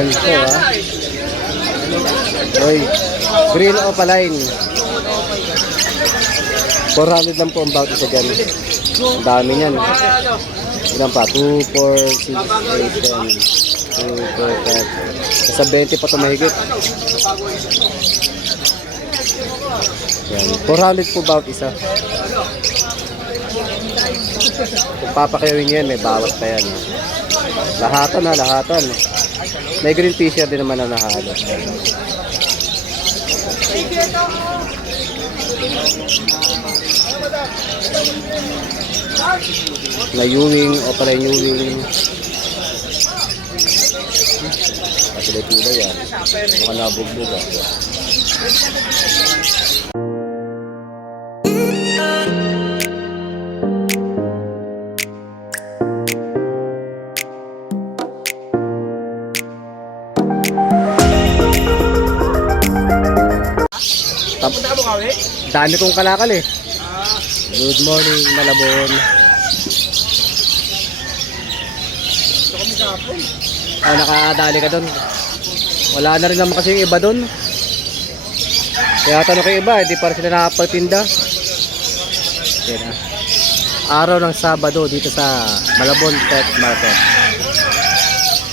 Ganito Oy, green opaline. 400 lang po ang bawat isa dyan. Ang dami niyan. Ilan pa? 2, 4, 6, 8, 10. 2, 4, 5. Sa 20 pa ito mahigit. Yan. 400 po bawat isa. Kung papakayawin yan, may bawat pa yan. Lahatan lahatan. May green t-shirt din naman na nahalo. Na Ewing o pala Ewing. Patuloy-tuloy yan. Mukha nabugbog Dami kong kalakal Good morning, Malabon. Nakadali ka doon. Wala na rin naman kasi yung iba doon. Kaya tanong kay iba, hindi pa rin sila nakapagtinda. Araw ng Sabado dito sa Malabon Pet Market.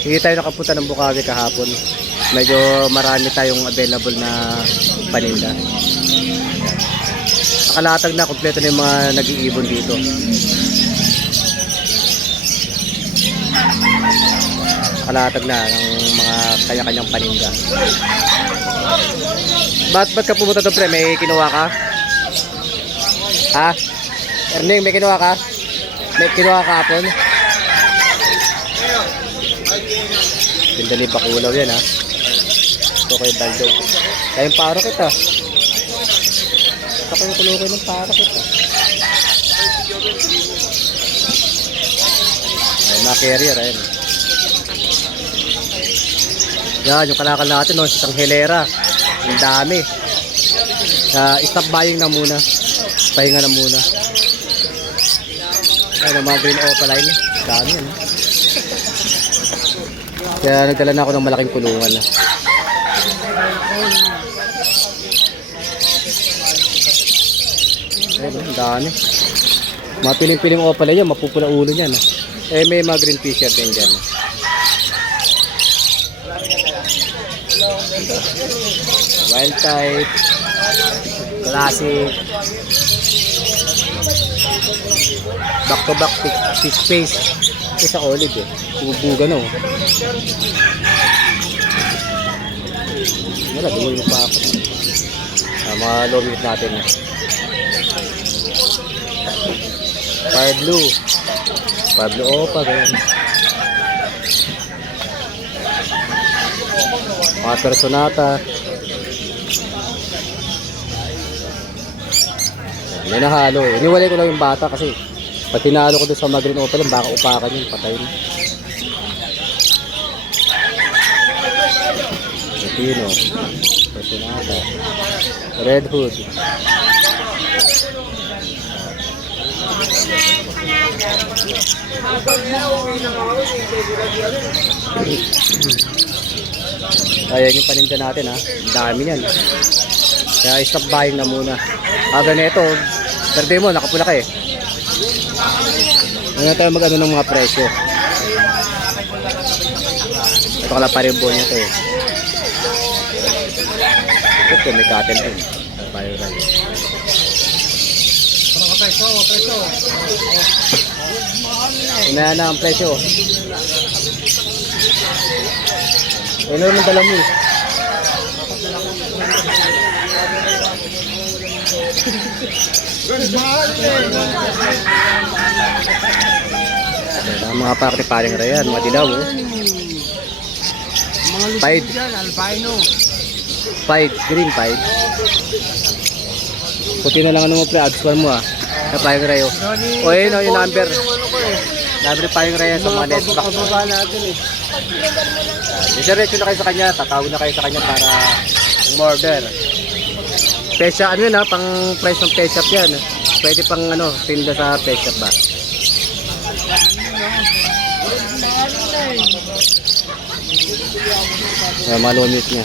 Hindi tayo nakapunta ng Bukawi kahapon. Medyo marami tayong available na paninda. Nakalatag na, kompleto na yung mga nag-iibon dito. Nakalatag na ng mga kanya-kanyang paninda. Ba't ka pumunta doon, pre? May kinuha ka? Ha? Erning, may kinuha ka? May kinuha ka hapon? Tinda ni Bakulaw yan, ha? Ito kayo baldo. Kayong paro kita. Saka yung kulukay ng paro kita. Ay, mga carrier, ayun. Yan, yung kalakal natin, no? Isang hilera. Ang dami. Stop buying na muna. Pahinga na muna. Ayun, mga green opaline. Dami, ano? Kaya nagdala na ako ng malaking kulungan na. Ayun, ang dami. Mga piling-piling opaline yan, mapupula ulo niyan. May mga green t-shirt din dyan. Wild type, classic, back to back fish face. Sa olive bubuga no. Wala, dumoy mo pa ako. Mga low meat natin. Fire blue opa ganyan. Mga personata. May nahalo Iniwalay ko lang yung bata kasi pag tinalo ko doon sa mga green opal, baka upakan yun, patay na. Latino, personata, red hood. Ayan yung paninda natin ha. Ang dami yan. Kaya stop buying na muna. Ganito. Birthday mo, nakapula ka Ano tayo mag-ano ng mga presyo. Ito kala pa rin buo niya ito Ito may cattle din. Payo rin. Presyo. Inayan na ang presyo. Ano naman dala mo mga paring rayan, mga dilaw Pied albino 5, green pied. Puti na lang ano mo pre, agswan mo na paring rayo. O yun yung number number paring rayan sa mga netback diretso na kayo sa kanya, tatawag na kayo sa kanya para order. Pesya, ano yun pang price ng pet shop yan. Pwede pang tinda sa pet shop ba? Ayan, mga low meat niya.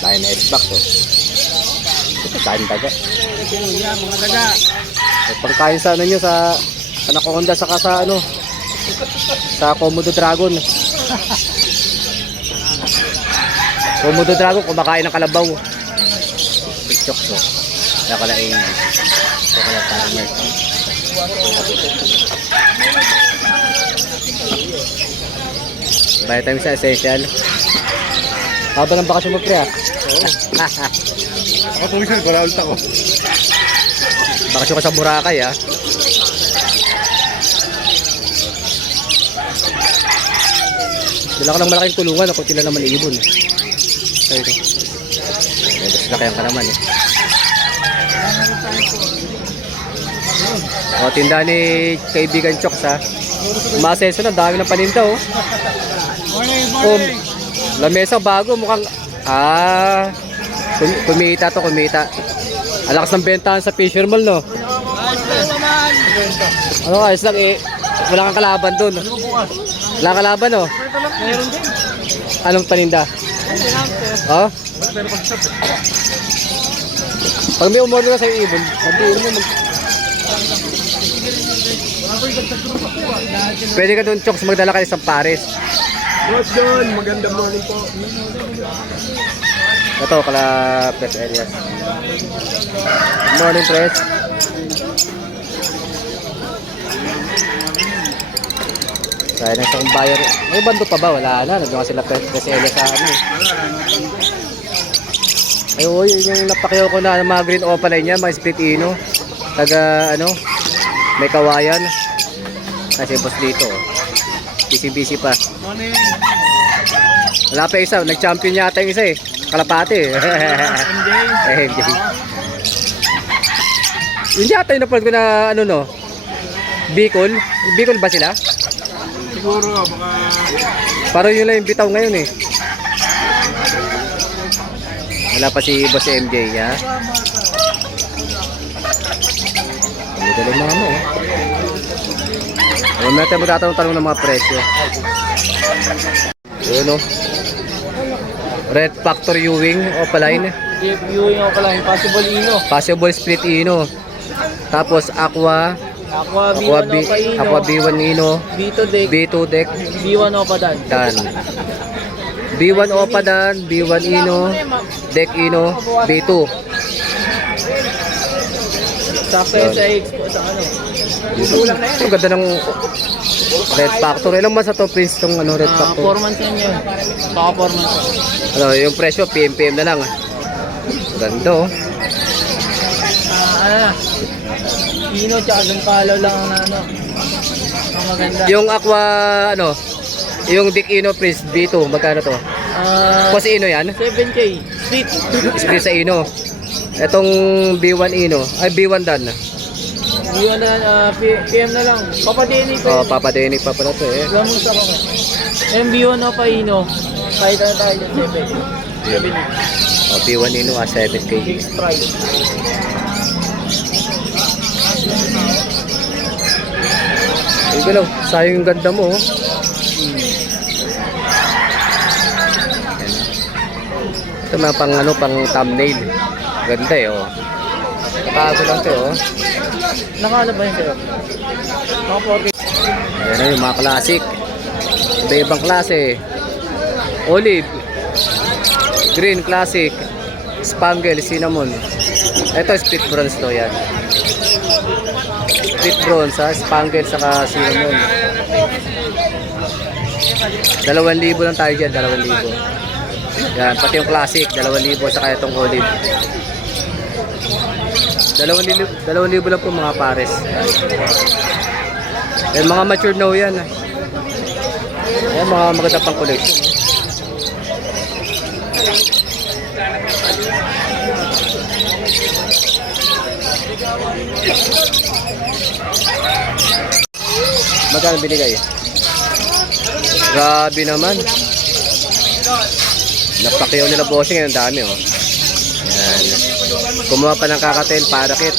Tayo na S-back to. Ito, kain daga. Mga daga. Pagkain sa ano nyo, sa Anaconda, saka sa ano, sa Komodo Dragon. Komodo Dragon, kumakain ng kalabaw. Tiktok to. Kaya ka na timer. Bayad tayo sa essential. Haba ng bakasyon mo, pre, ah. Ako tumisan, para ulit ako. Bakasyon ka sa Boracay, ah. Dala ka ng malaking tulungan ako sila naman ibon. Ito. Mas lakayan ka naman, eh. O, tinda ni kaibigan Choks, ha. Umasenso na, dami ng paninda, oh. Lamesa bago, mukhang kumita to, kumita. Alakas ng bentahan sa Fisher Mall, no? Ano, ayos lang, eh. Wala kang kalaban dun. Wala kang kalaban, no? Anong paninda? Oh? Pag may umorder ka sa'yo ibon, sabihin mo pwede ka doon, Choks, magdala ka isang pares. What's John? Magandang morning po. Ito, kala Pres Elias. Good morning, Pres. Kaya na isang buyer. May bando pa ba? Wala na. Nagdawa sila Pres Elias sa ano. Ay, oh, yun yung napakyaw ko na mga green opaline niya, mga split ino. Taga, ano, may kawayan. Kasi boss dito, oh. Busy pa. Morning. Wala pa isa, nag-champion yata yung isa, eh. Kalapate, eh. MJ. Yun yata yung napanood ko na, ano, no? Bicol. Bicol ba sila? Siguro, baka... Parang yun lang yung bitaw ngayon, eh. Wala pa si boss MJ, ha? Ang galing mga mo, eh. Alam natin magtatanong-tanong ng mga presyo. Yun, oh. Red Factor Ewing opaline. Ewing opaline, possible ino. Possible split ino. Tapos Aqua Aqua B1 ino. B2 deck. B1 opadan. Dan. B1 opadan, B1 ino, deck ino, B2. Sakto yun sa expo sa ano. Ang ganda ng Red Factor. Ilang months na to, Prince, itong ano, Red Factor? 4 months yan yun. Baka 4 months. Ano, yung presyo, PM na lang. Ganda, oh. Ano na. Ino tsaka Don Palo lang ang ano. Ang maganda. Yung Aqua, ano, yung Dick Ino, Prince, B2, magkano to? Kung si Ino yan? 7K. Split. Split sa Ino. Itong B1 Ino, ay B1 Dan. B1 na, PM na lang. Papadeni Oh, ko. Papa Denny pa pala to, eh. Lamang sa ko. MB1 na pa Ino. Kahit na tayo dyan, 7. 7. Oh, B1 Ino, 7K. Fixed price. Ay, galaw, sayang yung ganda mo, oh. Ito mga pang, ano, pang thumbnail. Ganda, eh, oh. Nakago lang to, oh. Nakala ba yun sa'yo? Mga 40. Ayan na yung mga classic. Iba-ibang klase. Olive. Green classic. Spangle, cinnamon. Ito split bronze to, yan. Split bronze, ha. Spangle saka cinnamon. 2,000 lang tayo dyan, 2,000. Yan, pati yung classic, 2,000 saka itong olive. 2,000 lang po mga pares. Eh, mga mature na yan. Ayan, mga maganda pang collection. Magkano binigay? Grabe naman. Napakyaw nila bossing, ang dami, oh. Yan. Kumuha pa ng kakatel, parakit.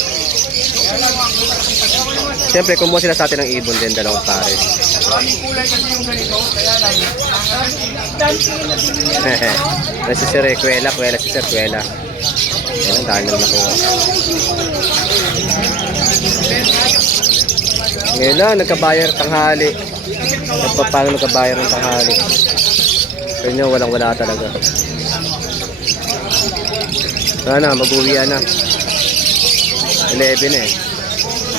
Siyempre, kumuha sila sa atin ng ibon din, dalawang pares. Kasi si Sir, kwela si Sir, kwela. Yan ang dami na nakuha. Ngayon lang, nagkabayar tanghali. Nagpapang nagkabayar ng tanghali. Sa inyo, walang-wala talaga. Sana, mag-uwian na. 11 eh.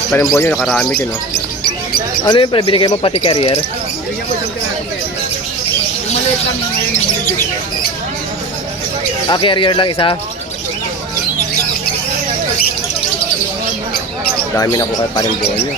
Palimbo nyo, nakarami din, oh. Ano yun pala, binigay mo pati carrier? Bigyan ko isang pirasong carrier. Yung maliit lang yung ngayon, yung maliit. Carrier lang isa? Dami na po kayo palimbo nyo.